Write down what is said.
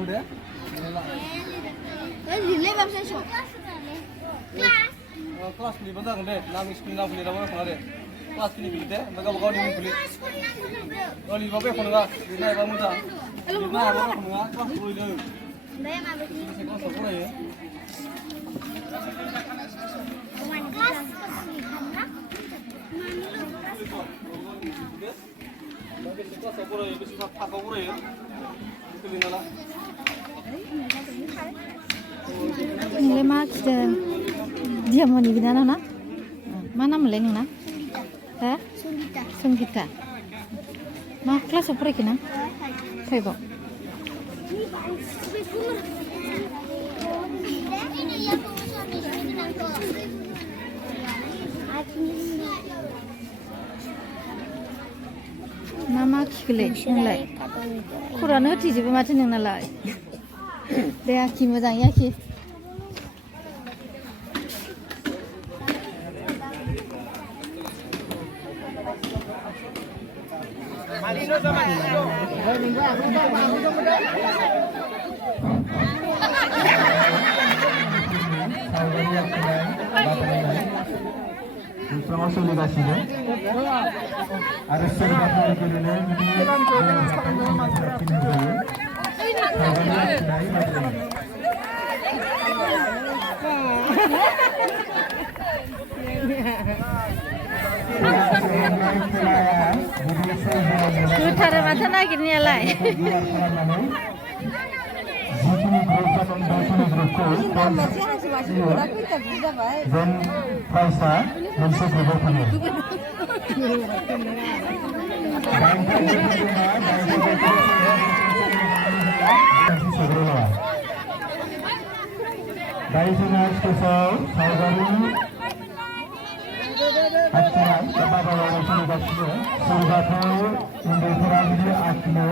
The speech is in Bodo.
udah. Relay bangsa show. Kelas beli bentar deh. Nami sekolah beli apa mana deh. Kelas ini beli deh. Mereka bakal nih beli. Oh di bawah pun enggak. Ini apa muda. Ini apa pun enggak. Kelas beli deh. Daya mabuk ni. Kelas apa ya? Kelas. Kelas apa ya? Bisa apa ya? Beli nala. Nilai marks dia mau nih gimana na? Mana meleng na? Hah? Sungita. Sungita. Nah kelas apa lagi na? Kayak Ini ya suami nanti. Mama kikule nilai. Kurang hati je bermacam yang nilai. Dia aki macam ya ki. Promosi legasinya ada sebuah kemudian Utara macam lagi ni alai. Dan Raisa masuk ke bawah ni. Dari sini spesial saudari acara kepada orang sudah sudah tahu untuk berani akhirnya.